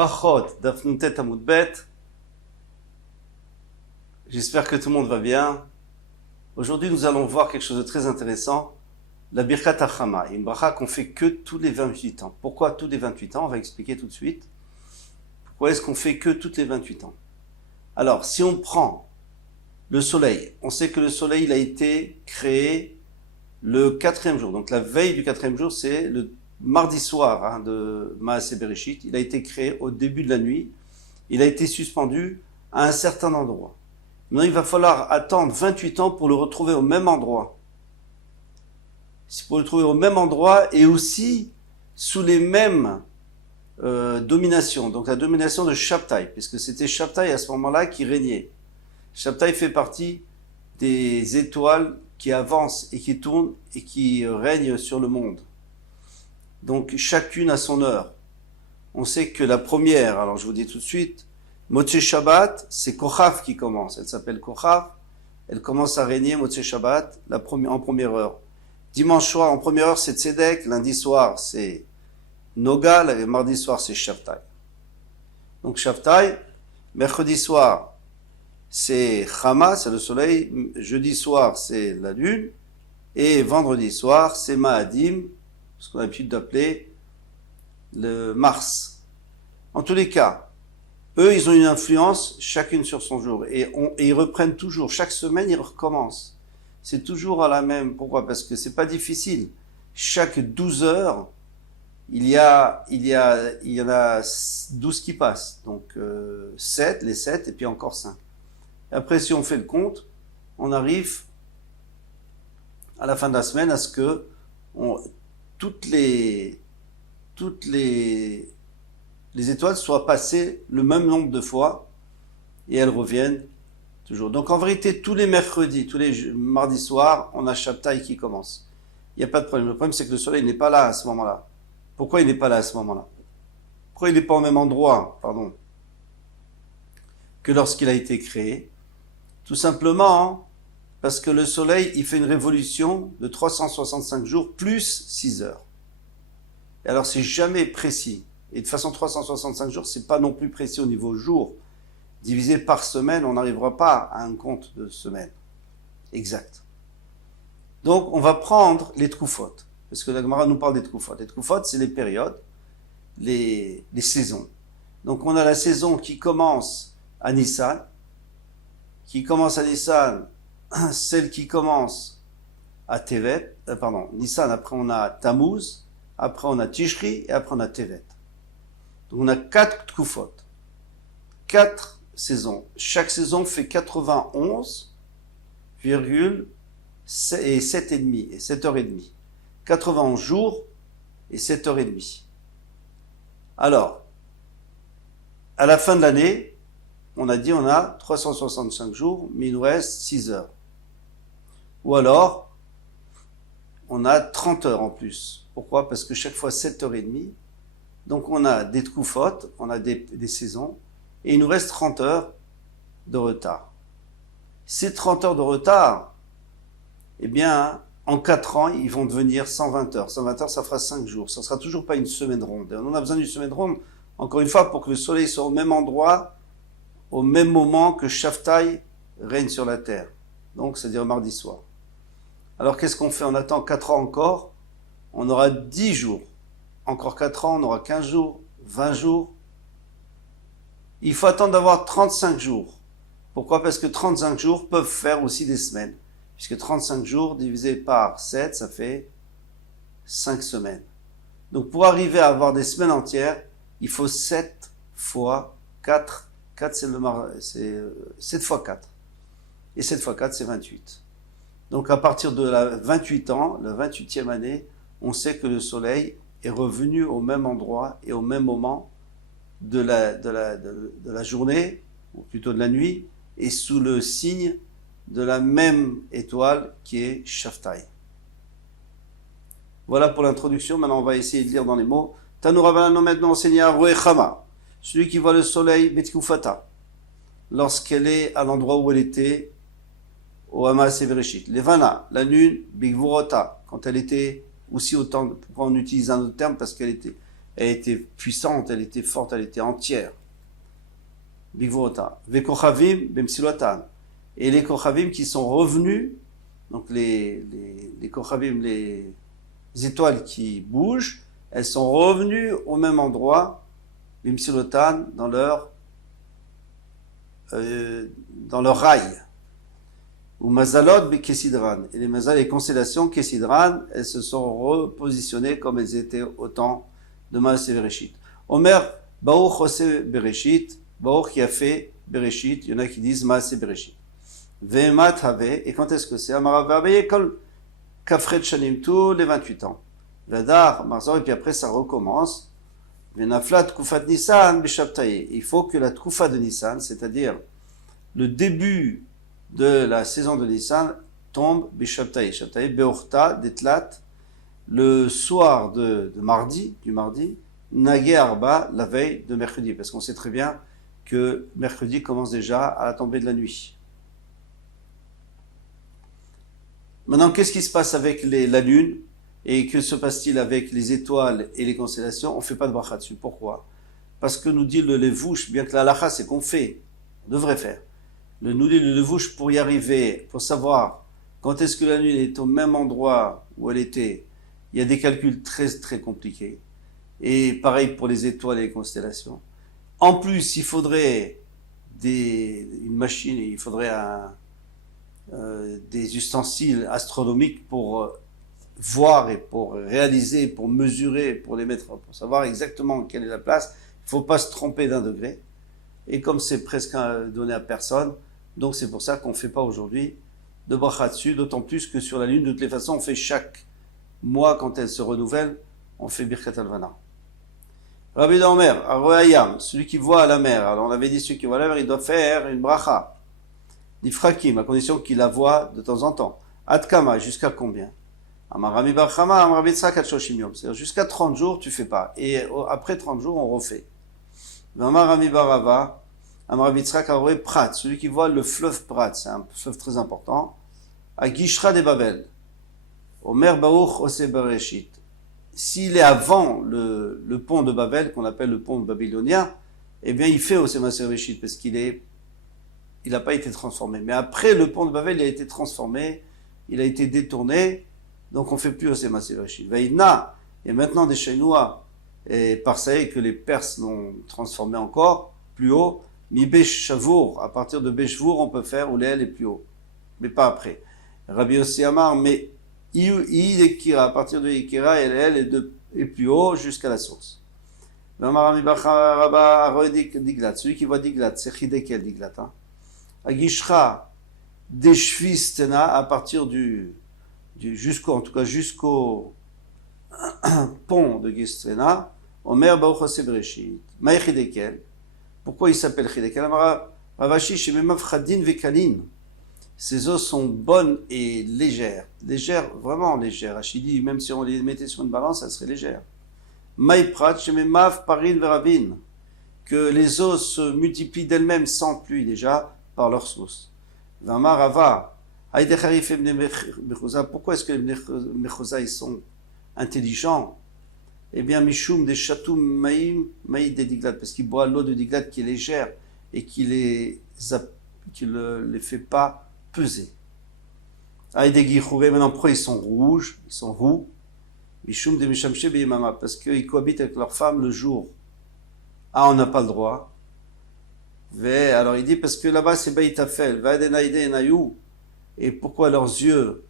Brachot, Daf Nuntet Amud Bet. J'espère que tout le monde va bien. Aujourd'hui, nous allons voir quelque chose de très intéressant. La Birkat HaChama, une bracha qu'on fait que tous les 28 ans. Pourquoi tous les 28 ans? On va expliquer tout de suite. Pourquoi est-ce qu'on fait que toutes les 28 ans? Alors, si on prend le soleil, on sait que le soleil, il a été créé le 4e jour. Donc la veille du 4e jour, c'est le mardi soir de Maaseh Bereshit. Il a été créé au début de la nuit. Il a été suspendu à un certain endroit. Maintenant, il va falloir attendre 28 ans pour le retrouver au même endroit. C'est pour le trouver au même endroit et aussi sous les mêmes dominations. Donc la domination de Shabtai, puisque c'était Shabtai à ce moment-là qui régnait. Shabtai fait partie des étoiles qui avancent et qui tournent et qui règnent sur le monde. Donc chacune a son heure. On sait que la première, alors je vous dis tout de suite, Motzei Shabbat, c'est Kochav qui commence. Elle s'appelle Kochav. Elle commence à régner Motzei Shabbat en première heure. Dimanche soir, en première heure, c'est Tzedek. Lundi soir, c'est Nogal. Et mardi soir, c'est Shabtai. Donc Shabtai. Mercredi soir, c'est Chama, c'est le soleil. Jeudi soir, c'est la lune. Et vendredi soir, c'est Ma'adim, ce qu'on a l'habitude d'appeler le Mars. En tous les cas, eux, ils ont une influence, chacune sur son jour. Et ils reprennent toujours. Chaque semaine, ils recommencent. C'est toujours à la même. Pourquoi? Parce que c'est pas difficile. Chaque 12 heures, il y en a 12 qui passent. Donc, 7, les 7, et puis encore 5. Et après, si on fait le compte, on arrive à la fin de la semaine à ce que toutes les étoiles soient passées le même nombre de fois et elles reviennent toujours. Donc en vérité, tous les mercredis, tous les mardis soirs, on a Shabtai qui commence. Il n'y a pas de problème. Le problème, c'est que le soleil n'est pas là à ce moment-là. Pourquoi il n'est pas là à ce moment-là? Pourquoi il n'est pas au même endroit, que lorsqu'il a été créé? Tout simplement parce que le soleil, il fait une révolution de 365 jours plus 6 heures. Et alors, c'est jamais précis. Et de façon 365 jours, c'est pas non plus précis au niveau jour. Divisé par semaine, on n'arrivera pas à un compte de semaine exact. Donc, on va prendre les Tkoufot. Parce que la Gemara nous parle des Tkoufot. Les Tkoufot, c'est les périodes, les saisons. Donc, on a la saison qui commence à Nissan. Celle qui commence à Tevet. Nissan, après on a Tammuz. Après on a Tishri et après on a Tevet. Donc on a 4 Tkoufot, 4 saisons. Chaque saison fait 91,7 et 7h30. 91 jours et 7h30. Alors, à la fin de l'année, on a dit on a 365 jours, mais il nous reste 6 heures. Ou alors, on a 30 heures en plus. Pourquoi? Parce que chaque fois 7h30. Donc on a des tkoufot, on a des saisons, et il nous reste 30 heures de retard. Ces 30 heures de retard, eh bien, en 4 ans, ils vont devenir 120 heures. 120 heures, ça fera 5 jours. Ça ne sera toujours pas une semaine ronde. Et on a besoin d'une semaine ronde, encore une fois, pour que le soleil soit au même endroit, au même moment que Shabtai règne sur la terre. Donc, c'est-à-dire mardi soir. Alors, qu'est-ce qu'on fait? On attend 4 ans encore. On aura 10 jours. Encore 4 ans, on aura 15 jours, 20 jours. Il faut attendre d'avoir 35 jours. Pourquoi? Parce que 35 jours peuvent faire aussi des semaines. Puisque 35 jours divisé par 7, ça fait 5 semaines. Donc pour arriver à avoir des semaines entières, il faut 7 fois 4. 4, c'est 7 fois 4. Et 7 fois 4, c'est 28. Donc à partir de la 28 ans, la 28e année, on sait que le soleil est revenu au même endroit et au même moment de la journée, ou plutôt de la nuit, et sous le signe de la même étoile qui est Shabtai. Voilà pour l'introduction. Maintenant, on va essayer de lire dans les mots. Tanu Rabbanan nous maintenant enseigné à Roé Chama, celui qui voit le soleil Betkufata, lorsqu'elle est à l'endroit où elle était au Maaseh Bereshit. Levana, la lune, Bigvurota, quand elle était aussi autant, pourquoi on utilise un autre terme, parce qu'elle était Elle était puissante, elle était forte, elle était entière. Bigvorota. Vekochavim bemsilotan. Et les kochavim qui sont revenus, donc les kochavim, les étoiles qui bougent, elles sont revenues au même endroit, bimsilotan, dans leur rail. Ou mazalot bekesidran. Et les mazal, les constellations kesidran, elles se sont repositionnées comme elles étaient au temps de Maaseh Bereshit. Omer, Baruch Ose Bereshit, Baruch qui a fait Bereshit, il y en a qui disent Maaseh Bereshit. Ve'emat have, et quand est-ce que c'est? Amarav Abaye Kol Kafret Shanim, tous les 28 ans. Vadar, Marzor, et puis après ça recommence. Venaflat Tkufat Nissan, Beshabtaye. Il faut que la Tkufa de Nissan, c'est-à-dire le début de la saison de Nissan, tombe Beshabtaye. Shabtaye, Beorta, Detlat, le soir du mardi, Nagé Arba, la veille de mercredi, parce qu'on sait très bien que mercredi commence déjà à la tombée de la nuit. Maintenant, qu'est-ce qui se passe avec la lune et que se passe-t-il avec les étoiles et les constellations? On ne fait pas de bracha dessus. Pourquoi? Parce que nous dit le levouche, bien que la halakha c'est qu'on fait, on devrait faire. Nous dit le levouche pour y arriver, pour savoir quand est-ce que la lune est au même endroit où elle était. Il y a des calculs très très compliqués. Et pareil pour les étoiles et les constellations. En plus, il faudrait une machine, il faudrait des ustensiles astronomiques pour voir et pour réaliser, pour mesurer, pour les mettre, pour savoir exactement quelle est la place. Il ne faut pas se tromper d'un degré. Et comme c'est presque donné à personne, donc c'est pour ça qu'on ne fait pas aujourd'hui de bracha dessus, d'autant plus que sur la lune, de toutes les façons, on fait chaque mois, quand elle se renouvelle, on fait Birkat Alvana. Rabbi Domer, Aroyam, celui qui voit la mer, alors on avait dit celui qui voit la mer, il doit faire une bracha. D'Ifrakim, à condition qu'il la voit de temps en temps. Adkama, jusqu'à combien? Amarami Barchama, Amarabi Tzrak Shoshim Yom. C'est-à-dire jusqu'à 30 jours, tu fais pas. Et après 30 jours, on refait. Amarami Barava, Amarabi Tzrak Aroé Prat, celui qui voit le fleuve Prat, c'est un fleuve très important. À Gishra de Babel. Omer Baruch Ose Bereshit. S'il est avant le pont de Babel, qu'on appelle le pont babylonien, eh bien, il fait Ose Maaseh Bereshit, parce qu'il n'a pas été transformé. Mais après le pont de Babel, il a été transformé, il a été détourné, donc on ne fait plus Ose Maaseh Bereshit. Vaïna, et maintenant des Chainois, et par ça que les Perses l'ont transformé encore plus haut, Mi Beshavour, à partir de Beshavour, on peut faire Oulel est plus haut, mais pas après. Rabbi Yossi Amar, mais I Ekira, à partir de Ekira, elle est plus haut jusqu'à la source. Celui qui voit Diglat, c'est Chidekel Diglat. Agishra, Deshvistena, à partir jusqu'au pont de Gistrena, Omer Baruch Ose Bereshit. Maï Chidekel. Pourquoi il s'appelle Chidekel? Ravashi, Shememav Chadin Vekalin. Ces os sont bonnes et légères. Légères, vraiment légères. Achidi, même si on les mettait sur une balance, ça serait légère. Maïprat, Shememav Parin Verabin. Que les os se multiplient d'elles-mêmes sans pluie déjà par leur source. Vamar Ava. Pourquoi est-ce que les Mechouza ils sont intelligents? Eh bien, Mishum des Chatoum Maïm, Maïd des Diglat, parce qu'ils boivent l'eau de Diglat qui est légère et qui les fait pas peser. Maintenant, pourquoi ils sont rouges? Ils sont roux. Mishum de Mishamche Beyemama, parce qu'ils cohabitent avec leurs femmes le jour. Ah, on n'a pas le droit. Alors il dit, parce que là-bas c'est Beitafel, Vadenaïde et Nayou. Et pourquoi leurs yeux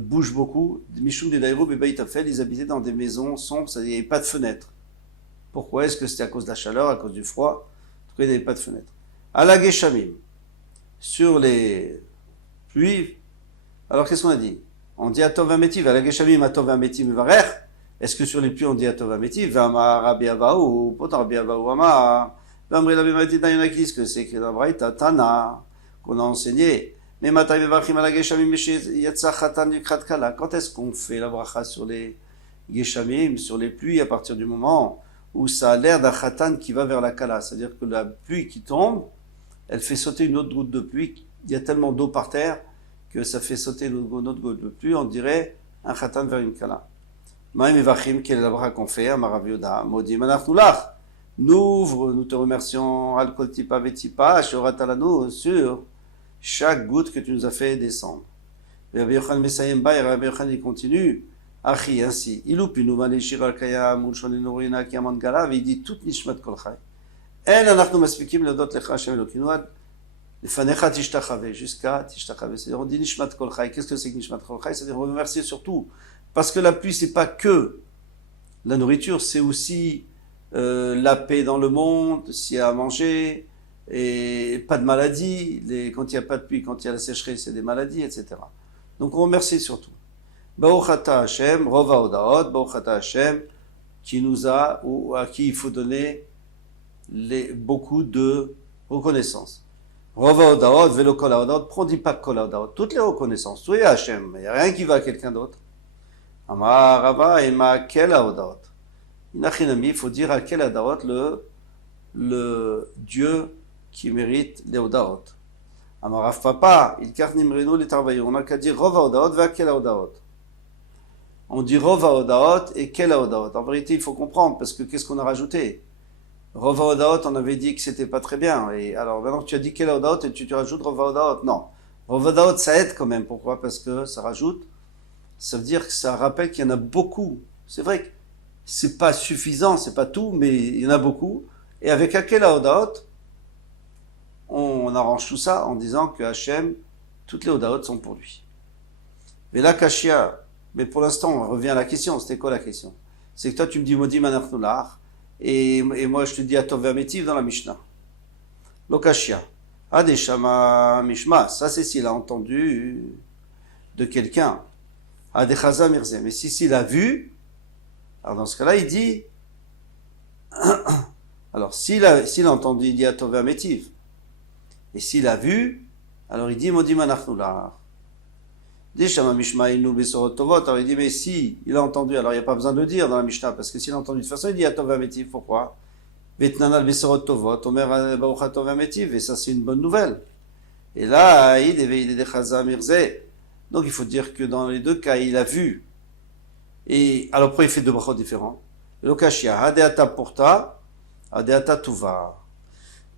bougent beaucoup? Mishum de Daïroub et Beitafel, ils habitaient dans des maisons sombres, c'est-à-dire il n'y avait pas de fenêtres. Pourquoi? Est-ce que c'était à cause de la chaleur, à cause du froid? En tout cas, il n'y avait pas de fenêtres. Ala Geshamim, sur les pluies. Alors qu'est-ce qu'on a dit? On dit Atov Ametiv, Ala Geshamim, Atov Ametiv, Varech. Est-ce que sur les pluies on dit Atov Ametiv? Vama Rabbi Avaou, Potan Rabbi Avaou Ama. Vamri Rabbi Matit, il y en a qui disent que c'est écrit dans Braïta, Tana, qu'on a enseigné. Mais Matai Vevachim Ala Geshamim, Yatsa Chatan Yukrat Kala. Quand est-ce qu'on fait la bracha sur les Geshamim, sur les pluies, à partir du moment où ça a l'air d'un khatan qui va vers la Kala? C'est-à-dire que la pluie qui tombe, elle fait sauter une autre goutte de pluie. Il y a tellement d'eau par terre que ça fait sauter une autre goutte de pluie. On dirait un khatan vers une Kala. Maïm Evachim, quelle est la bracha qu'on fait? Amar Rav Yehuda, Modim Anachnu Lach. Nous te remercions, Al Kol Tipa Vetipa, Shorat Alanu, sur chaque goutte que tu nous as fait descendre. Et Rabbi Yochanan Mesayem Ba, et Rabbi Yochanan il continue, Achi, ainsi, Ilupinu Maleshir Al Kayam, Ulshonin Urina Kiaman Galav, il dit tout Nishmat Kol Chai. En Anachnu Maspikim Leodot Lecha Hashem Elokeinu Ad Lefanecha Tishtachave, jusqu'à Tishtachave. C'est-à-dire, on dit Nishmat Kol Chai. Qu'est-ce que c'est que Nishmat Kol Chai? C'est-à-dire, on remercier surtout. Parce que la pluie, c'est pas que la nourriture, c'est aussi la paix dans le monde, s'il y a à manger, et pas de maladies. Quand il n'y a pas de pluie, quand il y a la sécheresse, c'est des maladies, etc. Donc, on remercie surtout. Baruch Ata Hashem, Rova Odaot, Baruch Ata Hashem, qui nous a, ou à qui il faut donner beaucoup de reconnaissance. Rova Odaot, Velo Kol Odaot, on ne dit pas Kol Odaot, toutes les reconnaissances, tout est Hashem, il n'y a rien qui va à quelqu'un d'autre. Amar Rava, Ema Kel Odaot. Inachinami, il faut dire à Kel Odaot, le Dieu qui mérite les Odaot. Amar Rav Papa, il kart nimrenu les travailleurs, on n'a qu'à dire Rova Odaot, va Kel Odaot. On dit Rova Odaot et Kel Odaot. En vérité, il faut comprendre, parce que qu'est-ce qu'on a rajouté? Rova Odaot, on avait dit que c'était pas très bien. Et alors maintenant tu as dit Kel Odaot et tu rajoutes Rova Odaot. Non. Rova Odaot, ça aide quand même. Pourquoi? Parce que ça rajoute. Ça veut dire que ça rappelle qu'il y en a beaucoup. C'est vrai que c'est pas suffisant, c'est pas tout, mais il y en a beaucoup. Et avec Kel Odaot, on arrange tout ça en disant que Hachem, toutes les Odaot sont pour lui. Mais là, Kashia, mais pour l'instant, on revient à la question. C'était quoi la question? C'est que toi, tu me dis Modim Anachnu Lach. Et moi, je te dis Atov Ve'ametiv dans la Mishnah. Lokashia. Adeshama Mishma. Ça, c'est s'il a entendu de quelqu'un. Adechaza Mirze. Mais si s'il a vu, alors dans ce cas-là, il dit. Alors, s'il a entendu, il dit Atov Ve'ametiv. Et s'il a vu, alors il dit Modim Anachnu Lach. Deshama Mishma Inu Besorot Tovot. Alors il dit, mais si il a entendu, alors il n'y a pas besoin de le dire dans la Mishnah, parce que s'il a entendu de toute façon, il dit Atov Ve'ametiv. Pourquoi? Vetnanal Besorot Tovot, Omer Baruch Atov Ve'ametiv. Et ça, c'est une bonne nouvelle. Et là, il est de Chaza Mirze. Donc il faut dire que dans les deux cas, il a vu. Et alors pourquoi il fait deux brachot différents? Lokashia, Hadeata Porta, Hadeata Tuva.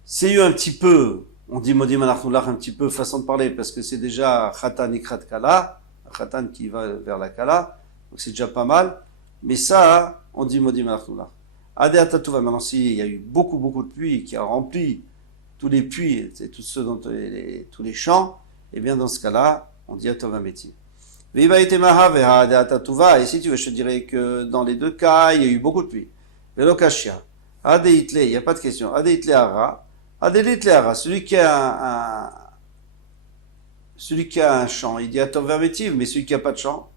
C'est eu un petit peu. On dit Modim Anachnu Lach un petit peu façon de parler parce que c'est déjà Khatan Ikrat Kala, Khatan qui va vers la Kala, donc c'est déjà pas mal. Mais ça, on dit Modim Anachnu Lach. Adeata Tuva, maintenant s'il y a eu beaucoup de pluie qui a rempli tous les puits, c'est tous ceux dans tous les champs, et bien dans ce cas-là, on dit Atov Ve'ametiv. Viva Itemaha Veha Adeata Tuva, et si tu veux, je te dirais que dans les deux cas, il y a eu beaucoup de pluie. Velokashia, Ade Itle, il n'y a pas de question, Ade Itle Ara. Celui qui a un champ, il dit Atov Ve'ametiv, mais celui qui n'a pas de champ,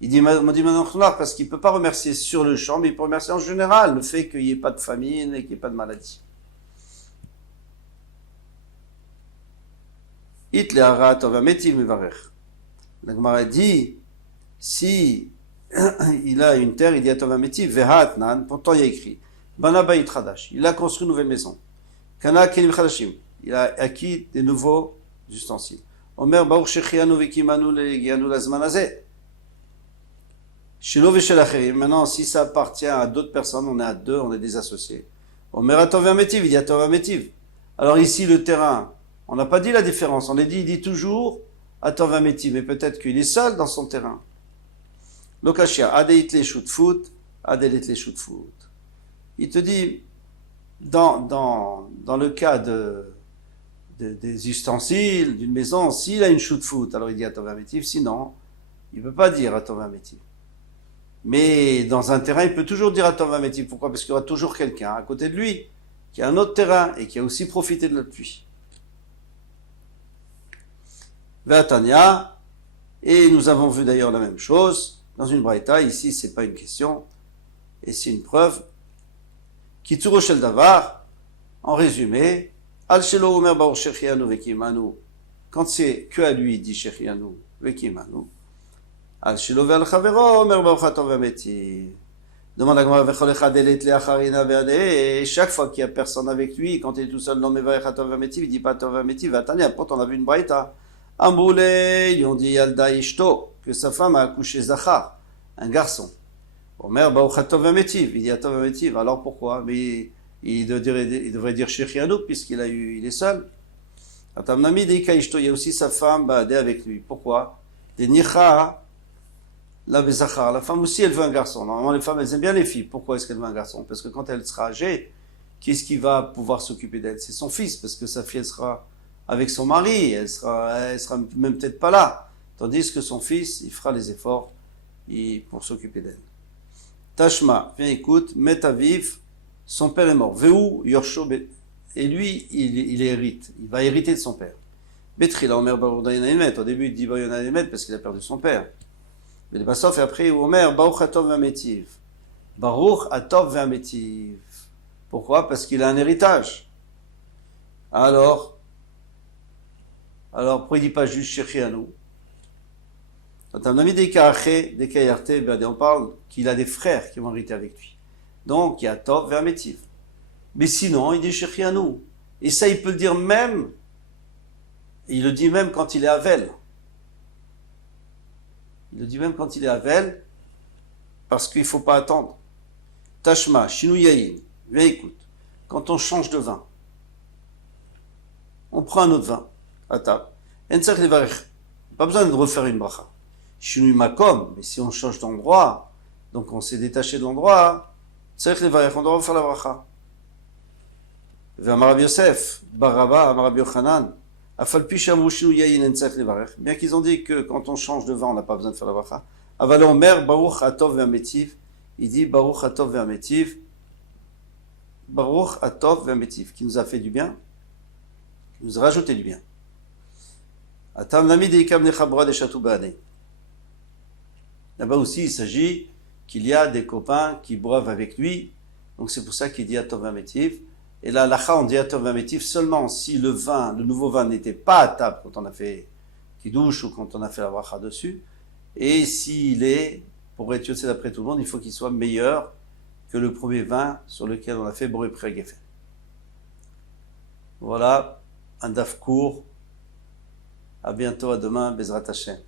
il dit Modim Anachnu Lach parce qu'il ne peut pas remercier sur le champ, mais il peut remercier en général le fait qu'il n'y ait pas de famine et qu'il n'y ait pas de maladie. It le'ara Atov Ve'ametiv mivarech. La Gemara dit, si il a une terre, il dit Atov Ve'ametiv, ve'ha'atnan, pourtant il y a écrit, Bana Bayit Chadash, il a construit une nouvelle maison. Kana kelim chadashim. Il a acquis des nouveaux ustensiles. Omer Baruch shechianu vekimanu legianu lazman hazeh. Shelo veshel acherim. Maintenant, si ça appartient à d'autres personnes, on est à deux, on est des associés. Omer Atov Ve'ametiv, il dit Atov Ve'ametiv. Alors ici, le terrain, on n'a pas dit la différence. On a dit, il dit toujours Atov Ve'ametiv, mais peut-être qu'il est seul dans son terrain. Lokashia, adeit le shutfut, adelet le shutfut. Il te dit, dans le cas des ustensiles d'une maison, s'il a une shutfut, alors il dit Atov Ve'ametiv, sinon, il ne peut pas dire Atov Ve'ametiv. Mais dans un terrain, il peut toujours dire Atov Ve'ametiv. Pourquoi? Parce qu'il y aura toujours quelqu'un à côté de lui qui a un autre terrain et qui a aussi profité de la pluie. Ve'atania, et nous avons vu d'ailleurs la même chose dans une braïta. Ici, c'est pas une question, et c'est une preuve. Kituro shel davar, en résumé, al shelo omer baruch shechianu vekimanu. Quand c'est que à lui, il dit shechianu vekimanu. Al shelo ve'al chavero omer baruch Atov Ve'ametiv. Demande à Gemara vechol echad elet le'acharina ve'adeh. Et chaque fois qu'il y a personne avec lui, quand il est tout seul, non mais ve'ach Atov Ve'ametiv, il dit pas Atov Ve'ametiv. Attendez, pourtant on a vu une braïta. Amboulé, ils ont dit Yalda Ishto, que sa femme a accouché Zachar, un garçon. Omer, Baruch Atov Vametiv. Il dit Atov Vametiv. Alors pourquoi? Mais il devrait dire Shechianu puisqu'il il est seul. Atamnami Deika Ishto, il y a aussi sa femme Baadé avec lui. Pourquoi? Des Nicha, la Bezachar. La femme aussi, elle veut un garçon. Normalement, les femmes, elles aiment bien les filles. Pourquoi est-ce qu'elle veut un garçon? Parce que quand elle sera âgée, qui est-ce qui va pouvoir s'occuper d'elle? C'est son fils, parce que sa fille, elle sera avec son mari, elle sera même peut-être pas là. Tandis que son fils, il fera les efforts pour s'occuper d'elle. Tashma, viens écoute, Metaviv, son père est mort. Veu Yorsho, et lui, il hérite, il va hériter de son père. Betrila Omer Baruch Dayan, au début il dit Baruch parce qu'il a perdu son père. Mais le Bassof, et après Omer Baruch Atov Vametiv. Baruch Atov Vametiv. Pourquoi? Parce qu'il a un héritage. Alors, pourquoi il ne dit pas juste Shechianu? On parle qu'il a des frères qui vont hériter avec lui. Donc, il y a Tov et Ametiv. Mais sinon, il dit Shechianu. Et ça, il peut le dire même, il le dit même quand il est Avel. Il le dit même quand il est Avel, parce qu'il ne faut pas attendre. Tashma, Shinu Yayin. Viens, écoute. Quand on change de vin, on prend un autre vin à table. Pas besoin de refaire une bracha. Shinui makom, mais si on change d'endroit, donc on s'est détaché de l'endroit, on doit refaire la bracha. Amar Rabbi Yosef, Baraba, Amar Rabbi Yochanan, bien qu'ils ont dit que quand on change de vin, on n'a pas besoin de faire la bracha. Aval Omer, Baruch Atov Ve'ametiv, il dit Baruch Atov Ve'ametiv, Baruch Atov Ve'ametiv, qui nous a fait du bien, qui nous a rajouté du bien. Atam Nami Deikam Nechabra de Chatou Baadé. Là-bas aussi, il s'agit qu'il y a des copains qui boivent avec lui, donc c'est pour ça qu'il dit Atov Ve'ametiv. Et là, l'Acha, on dit Atov Ve'ametiv seulement si le nouveau vin n'était pas à table quand on a fait Kiddush ou quand on a fait la bracha dessus. Et s'il est, pour être yotzé d'après tout le monde, il faut qu'il soit meilleur que le premier vin sur lequel on a fait Boré Pré Geffen. Voilà, un daf court. À bientôt, à demain, Bezrat Hashem.